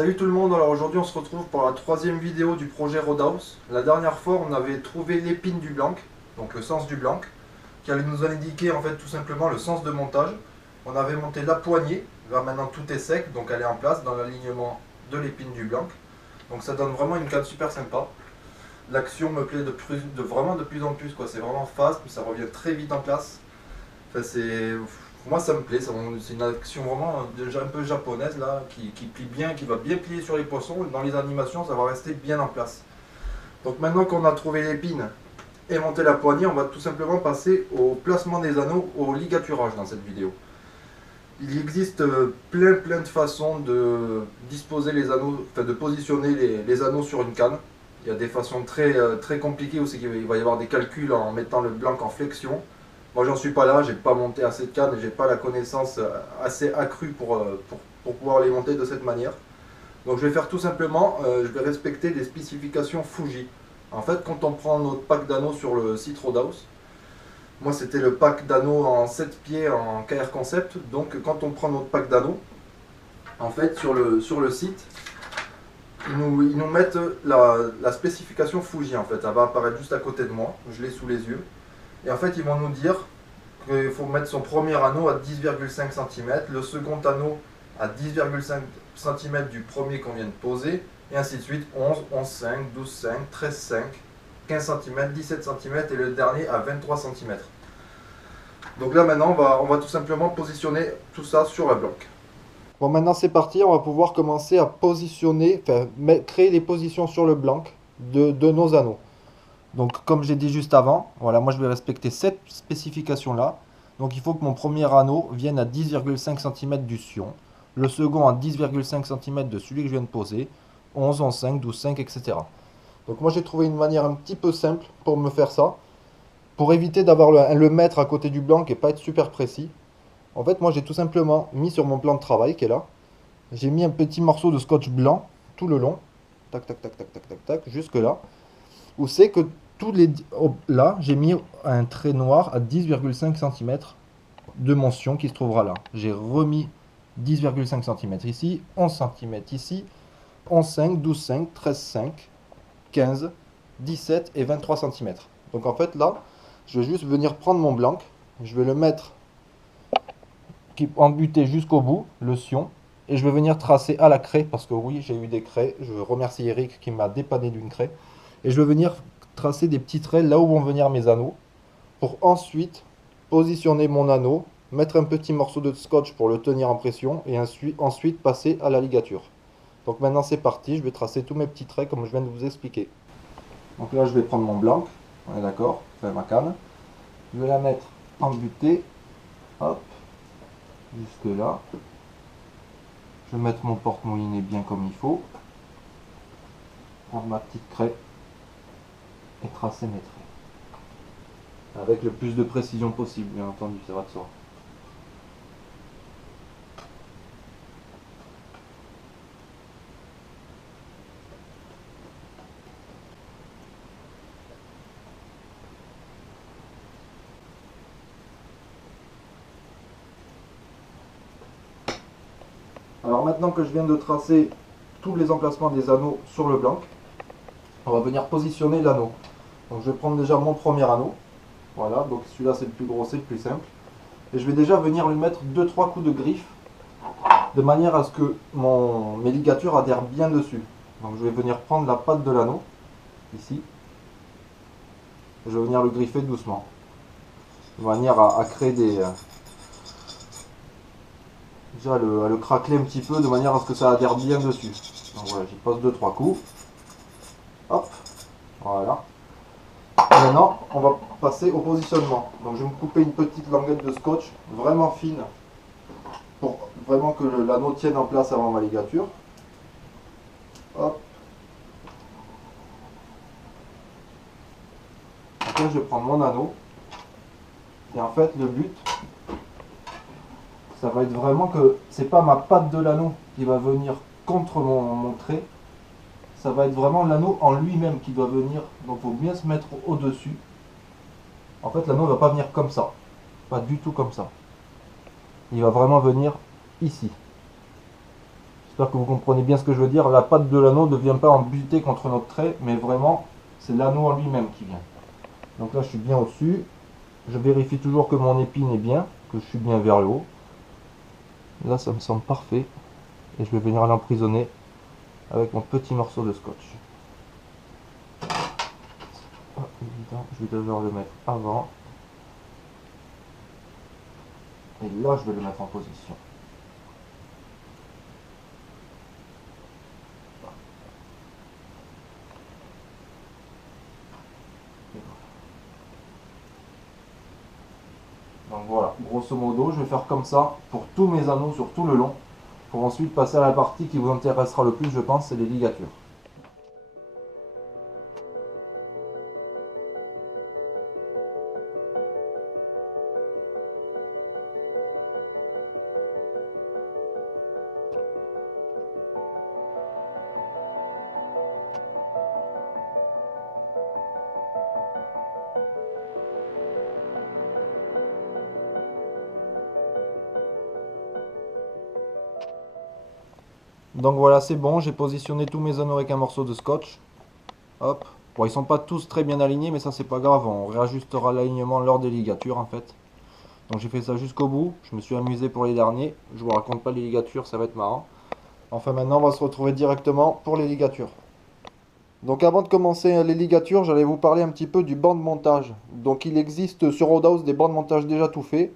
Salut tout le monde, alors aujourd'hui on se retrouve pour la troisième vidéo du projet Roadhouse. La dernière fois on avait trouvé l'épine du blanc, donc le sens du blanc, qui allait nous indiquer en fait tout simplement le sens de montage. On avait monté la poignée, là maintenant tout est sec, donc elle est en place dans l'alignement de l'épine du blanc. Donc ça donne vraiment une canne super sympa. L'action me plaît vraiment de plus en plus, quoi. C'est vraiment fast, mais ça revient très vite en place. Enfin, moi ça me plaît, c'est une action vraiment déjà un peu japonaise là, qui plie bien, qui va bien plier sur les poissons. Dans les animations, ça va rester bien en place. Donc maintenant qu'on a trouvé l'épine et monté la poignée, on va tout simplement passer au placement des anneaux, au ligaturage dans cette vidéo. Il existe plein de façons de disposer les anneaux, enfin de positionner les anneaux sur une canne. Il y a des façons très compliquées où il va y avoir des calculs en mettant le blanc en flexion. Moi j'en suis pas là, j'ai pas monté assez de cannes et j'ai pas la connaissance assez accrue pour pouvoir les monter de cette manière. Donc je vais faire tout simplement, je vais respecter les spécifications Fuji. En fait, quand on prend notre pack d'anneaux sur le site Roadhouse, moi c'était le pack d'anneaux en 7 pieds en KR Concept, donc quand on prend notre pack d'anneaux, en fait sur le site, ils nous mettent la spécification Fuji en fait, elle va apparaître juste à côté de moi, je l'ai sous les yeux. Et en fait, ils vont nous dire qu'il faut mettre son premier anneau à 10,5 cm, le second anneau à 10,5 cm du premier qu'on vient de poser, et ainsi de suite, 11, 11,5, 12,5, 13,5, 15 cm, 17 cm et le dernier à 23 cm. Donc là maintenant, on va tout simplement positionner tout ça sur la bloc. Bon, maintenant c'est parti, on va pouvoir commencer à positionner, enfin créer des positions sur le blanc de nos anneaux. Donc comme j'ai dit juste avant, voilà, moi je vais respecter cette spécification là. Donc il faut que mon premier anneau vienne à 10,5 cm du sion, le second à 10,5 cm de celui que je viens de poser, 11, 11,5, 12,5, etc. Donc moi j'ai trouvé une manière un petit peu simple pour me faire ça, pour éviter d'avoir le mètre à côté du blanc et pas être super précis. En fait moi j'ai tout simplement mis sur mon plan de travail qui est là, j'ai mis un petit morceau de scotch blanc tout le long, tac tac tac tac tac tac tac, jusque là. Où c'est que là, j'ai mis un trait noir à 10,5 cm de mention qui se trouvera là. J'ai remis 10,5 cm ici, 11 cm ici, 11,5, 12,5, 13,5, 15, 17 et 23 cm. Donc en fait là, je vais juste venir prendre mon blanc, je vais le mettre embuté jusqu'au bout, le sion, et je vais venir tracer à la craie, parce que oui, j'ai eu des craies. Je remercie Eric qui m'a dépanné d'une craie. Et je vais venir tracer des petits traits là où vont venir mes anneaux, pour ensuite positionner mon anneau, mettre un petit morceau de scotch pour le tenir en pression, et ensuite passer à la ligature. Donc maintenant c'est parti, je vais tracer tous mes petits traits comme je viens de vous expliquer. Donc là je vais prendre mon blanc, on est d'accord, enfin ma canne. Je vais la mettre embutée, hop, jusque là. Je vais mettre mon porte-moulinet bien comme il faut. Prendre ma petite craie et tracer mes traits. Avec le plus de précision possible, bien entendu, ça va de soi. Alors maintenant que je viens de tracer tous les emplacements des anneaux sur le blanc, on va venir positionner l'anneau. Donc je vais prendre déjà mon premier anneau. Voilà, donc celui-là c'est le plus gros, c'est le plus simple. Et je vais déjà venir lui mettre 2-3 coups de griffe, de manière à ce que mes ligatures adhèrent bien dessus. Donc je vais venir prendre la patte de l'anneau, ici. Et je vais venir le griffer doucement. De manière à créer déjà à le craqueler un petit peu, de manière à ce que ça adhère bien dessus. Donc voilà, j'y pose 2-3 coups. Hop, voilà. Et maintenant, on va passer au positionnement. Donc je vais me couper une petite languette de scotch, vraiment fine, pour vraiment que l'anneau tienne en place avant ma ligature. Hop. Après, je vais prendre mon anneau. Et en fait, le but, ça va être vraiment que c'est pas ma patte de l'anneau qui va venir contre mon trait. Ça va être vraiment l'anneau en lui-même qui doit venir. Donc il faut bien se mettre au-dessus. En fait, l'anneau ne va pas venir comme ça. Pas du tout comme ça. Il va vraiment venir ici. J'espère que vous comprenez bien ce que je veux dire. La patte de l'anneau ne vient pas en buter contre notre trait, mais vraiment, c'est l'anneau en lui-même qui vient. Donc là, je suis bien au-dessus. Je vérifie toujours que mon épine est bien, que je suis bien vers le haut. Là, ça me semble parfait. Et je vais venir l'emprisonner avec mon petit morceau de scotch. Pas évident, je vais devoir le mettre avant. Et là, je vais le mettre en position. Donc voilà, grosso modo, je vais faire comme ça pour tous mes anneaux sur tout le long, pour ensuite passer à la partie qui vous intéressera le plus, je pense, c'est les ligatures. Donc voilà, c'est bon, j'ai positionné tous mes anneaux avec un morceau de scotch. Hop. Bon, ils sont pas tous très bien alignés, mais ça c'est pas grave, on réajustera l'alignement lors des ligatures en fait. Donc j'ai fait ça jusqu'au bout, je me suis amusé pour les derniers. Je vous raconte pas les ligatures, ça va être marrant. Enfin maintenant on va se retrouver directement pour les ligatures. Donc avant de commencer les ligatures, j'allais vous parler un petit peu du banc de montage. Donc il existe sur Roadhouse des bancs de montage déjà tout faits.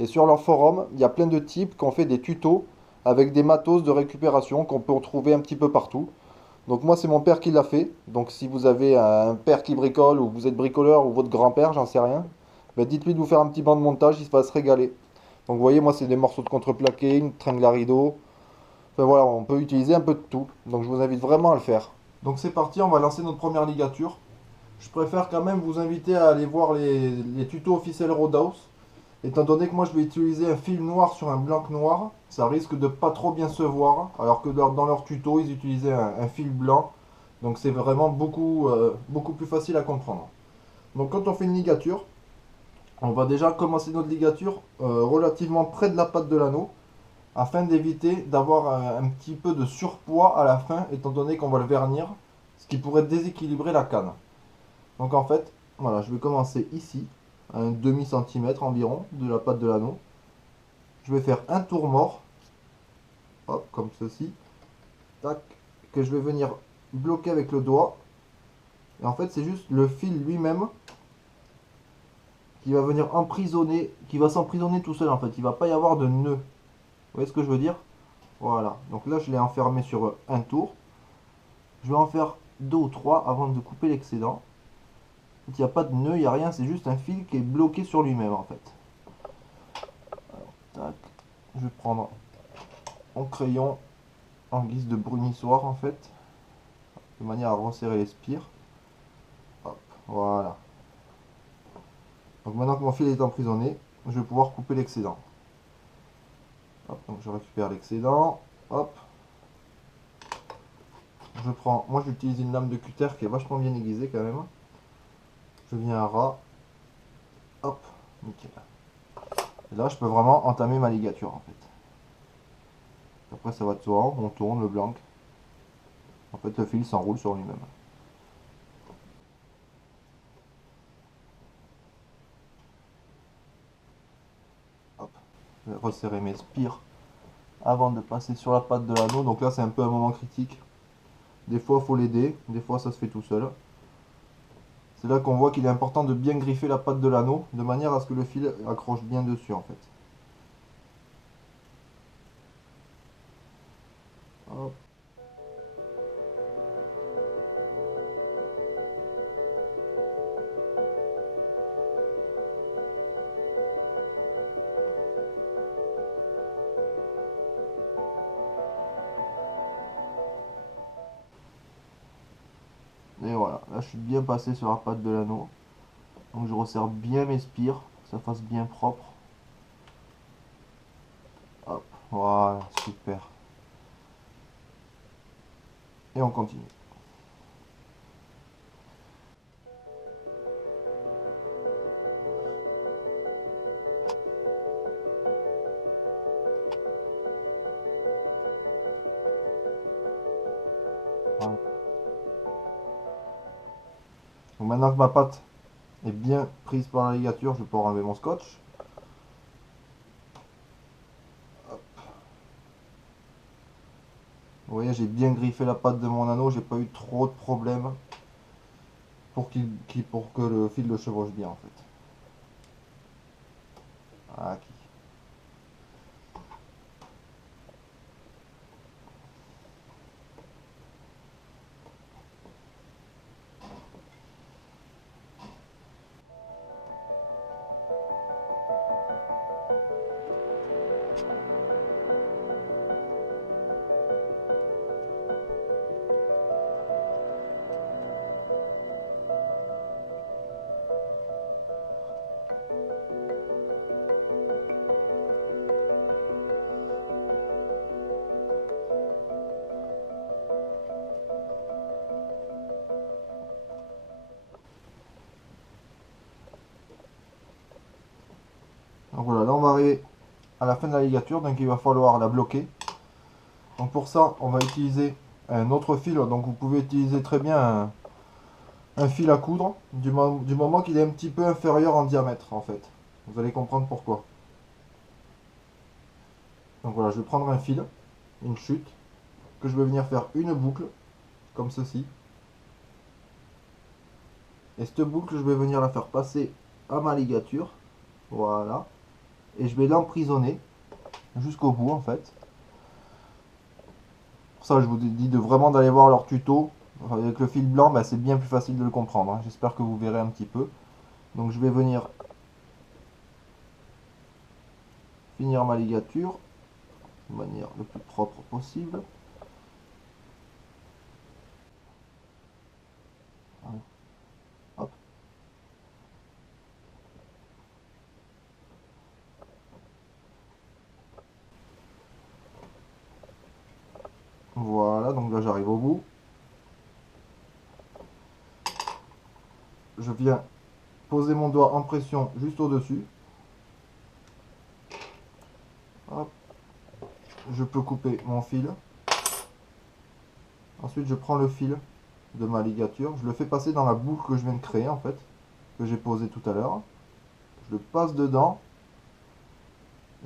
Et sur leur forum, il y a plein de types qui ont fait des tutos avec des matos de récupération qu'on peut retrouver un petit peu partout. Donc moi c'est mon père qui l'a fait. Donc si vous avez un père qui bricole ou vous êtes bricoleur ou votre grand-père, j'en sais rien, ben dites-lui de vous faire un petit banc de montage, il va se régaler. Donc vous voyez, moi c'est des morceaux de contreplaqué, une tringle à rideau. Enfin voilà, on peut utiliser un peu de tout. Donc je vous invite vraiment à le faire. Donc c'est parti, on va lancer notre première ligature. Je préfère quand même vous inviter à aller voir les tutos officiels Roadhouse. Étant donné que moi je vais utiliser un fil noir sur un blanc noir, ça risque de pas trop bien se voir. Alors que dans leur tuto, ils utilisaient un fil blanc. Donc c'est vraiment beaucoup plus facile à comprendre. Donc quand on fait une ligature, on va déjà commencer notre ligature relativement près de la patte de l'anneau, afin d'éviter d'avoir un petit peu de surpoids à la fin, étant donné qu'on va le vernir, ce qui pourrait déséquilibrer la canne. Donc en fait, voilà, je vais commencer ici, à un demi-centimètre environ de la patte de l'anneau. Je vais faire un tour mort, hop, comme ceci, tac, que je vais venir bloquer avec le doigt. Et en fait, c'est juste le fil lui-même qui va venir emprisonner, qui va s'emprisonner tout seul en fait. Il ne va pas y avoir de nœud. Vous voyez ce que je veux dire? Voilà. Donc là, je l'ai enfermé sur un tour. Je vais en faire deux ou trois avant de couper l'excédent. Il n'y a pas de nœud, il n'y a rien, c'est juste un fil qui est bloqué sur lui-même en fait. Alors, tac. Je vais prendre mon crayon en guise de brunissoir en fait, de manière à resserrer les spires. Hop, voilà. Donc maintenant que mon fil est emprisonné, je vais pouvoir couper l'excédent. Hop, donc je récupère l'excédent. Hop. Je prends, moi j'utilise une lame de cutter qui est vachement bien aiguisée quand même. Je viens à ras. Hop, nickel. Et là je peux vraiment entamer ma ligature en fait. Après ça va de soi, on tourne le blanc. En fait le fil s'enroule sur lui-même. Hop, je vais resserrer mes spires avant de passer sur la patte de l'anneau. Donc là c'est un peu un moment critique. Des fois il faut l'aider, des fois ça se fait tout seul. C'est là qu'on voit qu'il est important de bien griffer la patte de l'anneau, de manière à ce que le fil accroche bien dessus en fait. Hop. Et voilà, là je suis bien passé sur la patte de l'anneau. Donc je resserre bien mes spires, que ça fasse bien propre. Hop, voilà, super. Et on continue. Donc maintenant que ma pâte est bien prise par la ligature, je vais pouvoir enlever mon scotch. Hop. Vous voyez, j'ai bien griffé la pâte de mon anneau, j'ai pas eu trop de problèmes pour que le fil le chevauche bien en fait. Voilà. Donc voilà, là on va arriver à la fin de la ligature, donc il va falloir la bloquer. Donc pour ça, on va utiliser un autre fil, donc vous pouvez utiliser très bien un fil à coudre, du moment qu'il est un petit peu inférieur en diamètre en fait. Vous allez comprendre pourquoi. Donc voilà, je vais prendre un fil, une chute, que je vais venir faire une boucle, comme ceci. Et cette boucle, je vais venir la faire passer à ma ligature. Voilà. Et je vais l'emprisonner jusqu'au bout en fait. Pour ça, je vous dis de vraiment d'aller voir leur tuto. Avec le fil blanc, c'est bien plus facile de le comprendre, hein. J'espère que vous verrez un petit peu. Donc je vais venir finir ma ligature de manière le plus propre possible. Hop. Voilà, donc là j'arrive au bout. Je viens poser mon doigt en pression juste au-dessus. Hop. Je peux couper mon fil. Ensuite, je prends le fil de ma ligature. Je le fais passer dans la boucle que je viens de créer, en fait, que j'ai posée tout à l'heure. Je le passe dedans.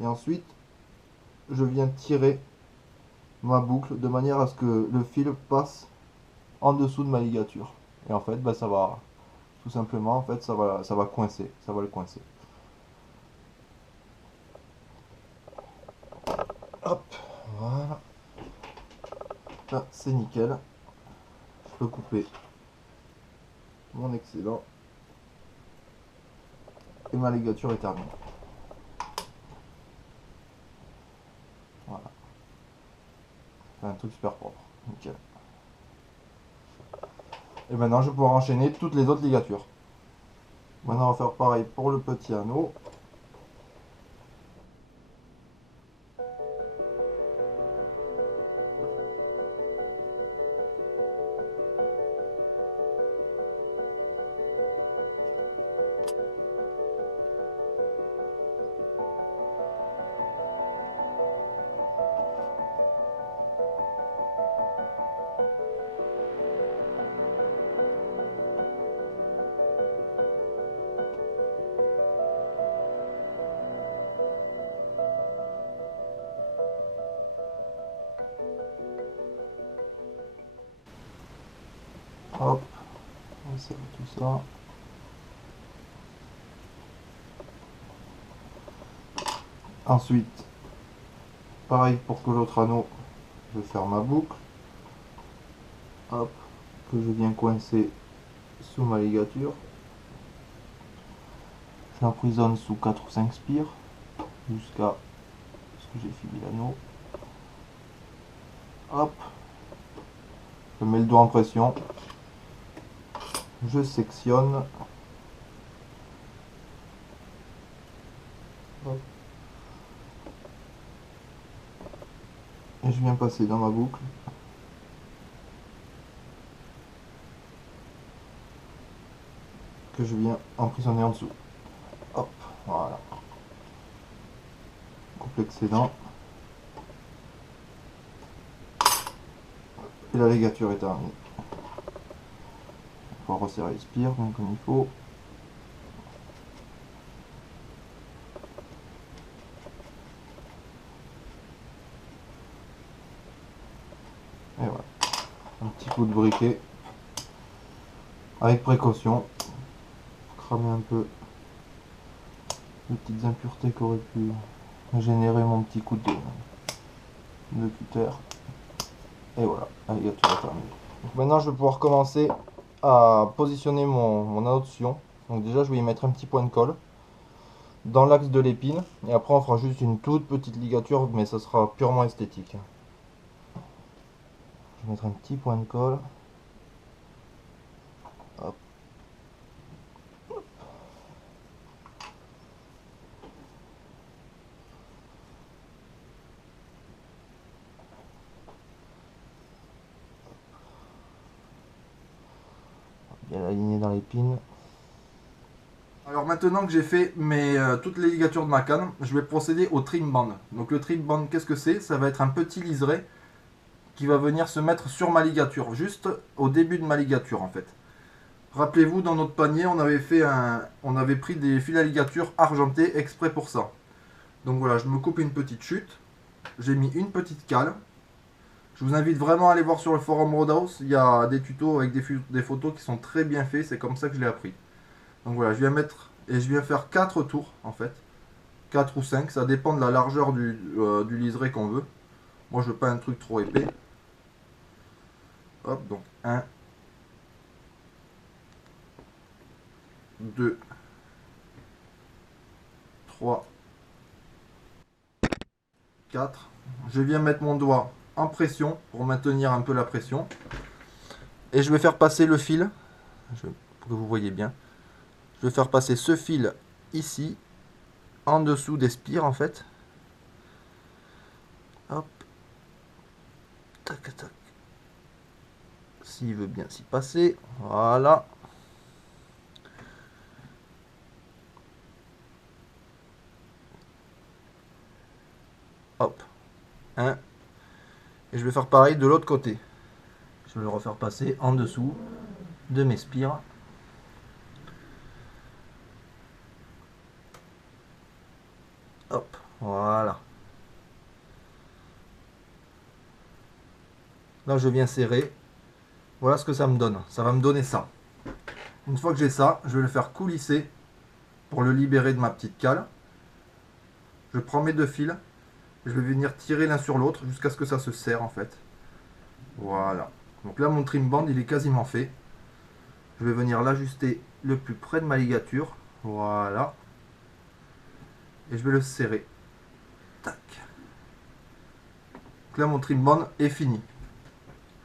Et ensuite, je viens tirer ma boucle de manière à ce que le fil passe en dessous de ma ligature. Et en fait, ça va, tout simplement, en fait, ça va coincer. Ça va le coincer. Hop, voilà. Là, c'est nickel. Je peux couper mon excédent. Et ma ligature est terminée. Voilà. C'est un truc super propre. Nickel. Et maintenant, je vais pouvoir enchaîner toutes les autres ligatures. Maintenant, on va faire pareil pour le petit anneau. Hop, on serre tout ça. Ensuite, pareil pour que l'autre anneau, je vais faire ma boucle. Hop, que je viens coincer sous ma ligature. Je l'emprisonne sous 4 ou 5 spires jusqu'à ce que j'ai fini l'anneau. Hop, je mets le doigt en pression. Je sectionne. Hop. Et je viens passer dans ma boucle. Que je viens emprisonner en dessous. Hop, voilà. Coupe l'excédent. Et la ligature est terminée. fois resserrer les spires comme il faut. Et voilà, un petit coup de briquet avec précaution, cramer un peu les petites impuretés qui auraient pu générer mon petit coup de cutter. Et voilà, alligator est terminé. Donc maintenant je vais pouvoir commencer à positionner mon anneau de succion. Donc déjà je vais y mettre un petit point de colle dans l'axe de l'épine, et après on fera juste une toute petite ligature, mais ça sera purement esthétique. Je vais mettre un petit point de colle. Hop. Bien aligné dans l'épine. Alors maintenant que j'ai fait toutes les ligatures de ma canne, je vais procéder au trim band. Donc le trim band, qu'est-ce que c'est? Ça va être un petit liseré qui va venir se mettre sur ma ligature, juste au début de ma ligature en fait. Rappelez-vous, dans notre panier, on avait pris des fils à ligature argentés exprès pour ça. Donc voilà, je me coupe une petite chute, j'ai mis une petite cale. Je vous invite vraiment à aller voir sur le forum Roadhouse, il y a des tutos avec des photos qui sont très bien faits, c'est comme ça que je l'ai appris. Donc voilà, je viens mettre, et je viens faire 4 tours en fait, 4 ou 5, ça dépend de la largeur du liseré qu'on veut. Moi je veux pas un truc trop épais. Hop, donc 1, 2, 3, 4. Je viens mettre mon doigt en pression pour maintenir un peu la pression. Et je vais faire passer le fil, pour que vous voyez bien. Je vais faire passer ce fil ici, en dessous des spires en fait. Hop. Tac, tac. S'il veut bien s'y passer. Voilà. Hop. 1. Et je vais faire pareil de l'autre côté. Je vais le refaire passer en dessous de mes spires. Hop. Voilà. Là, je viens serrer. Voilà ce que ça me donne. Ça va me donner ça. Une fois que j'ai ça, je vais le faire coulisser pour le libérer de ma petite cale. Je prends mes deux fils. Je vais venir tirer l'un sur l'autre jusqu'à ce que ça se serre en fait. Voilà. Donc là, mon trim band, il est quasiment fait. Je vais venir l'ajuster le plus près de ma ligature. Voilà. Et je vais le serrer. Tac. Donc là, mon trim band est fini.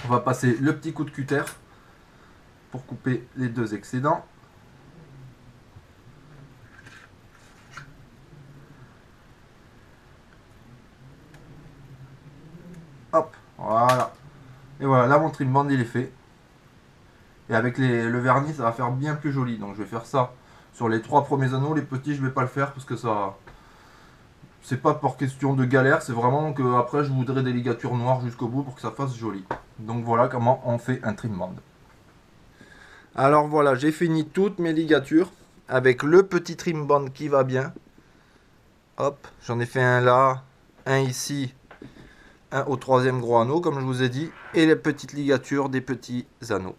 On va passer le petit coup de cutter pour couper les deux excédents. Hop, voilà. Et voilà, là mon trim band il est fait. Et avec le vernis, ça va faire bien plus joli. Donc je vais faire ça sur les 3 premiers anneaux. Les petits, je vais pas le faire parce que ça... C'est pas pour question de galère, c'est vraiment que après je voudrais des ligatures noires jusqu'au bout pour que ça fasse joli. Donc voilà comment on fait un trim band. Alors voilà, j'ai fini toutes mes ligatures avec le petit trim band qui va bien. Hop, j'en ai fait un là, un ici, un au 3e gros anneau comme je vous ai dit, et les petites ligatures des petits anneaux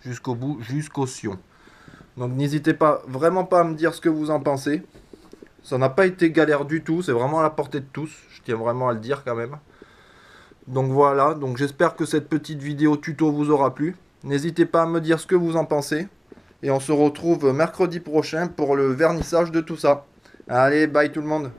jusqu'au bout, jusqu'au sillon. Donc n'hésitez pas, vraiment pas à me dire ce que vous en pensez. Ça n'a pas été galère du tout, c'est vraiment à la portée de tous, je tiens vraiment à le dire quand même. Donc voilà, donc j'espère que cette petite vidéo tuto vous aura plu. N'hésitez pas à me dire ce que vous en pensez. Et on se retrouve mercredi prochain pour le vernissage de tout ça. Allez, bye tout le monde.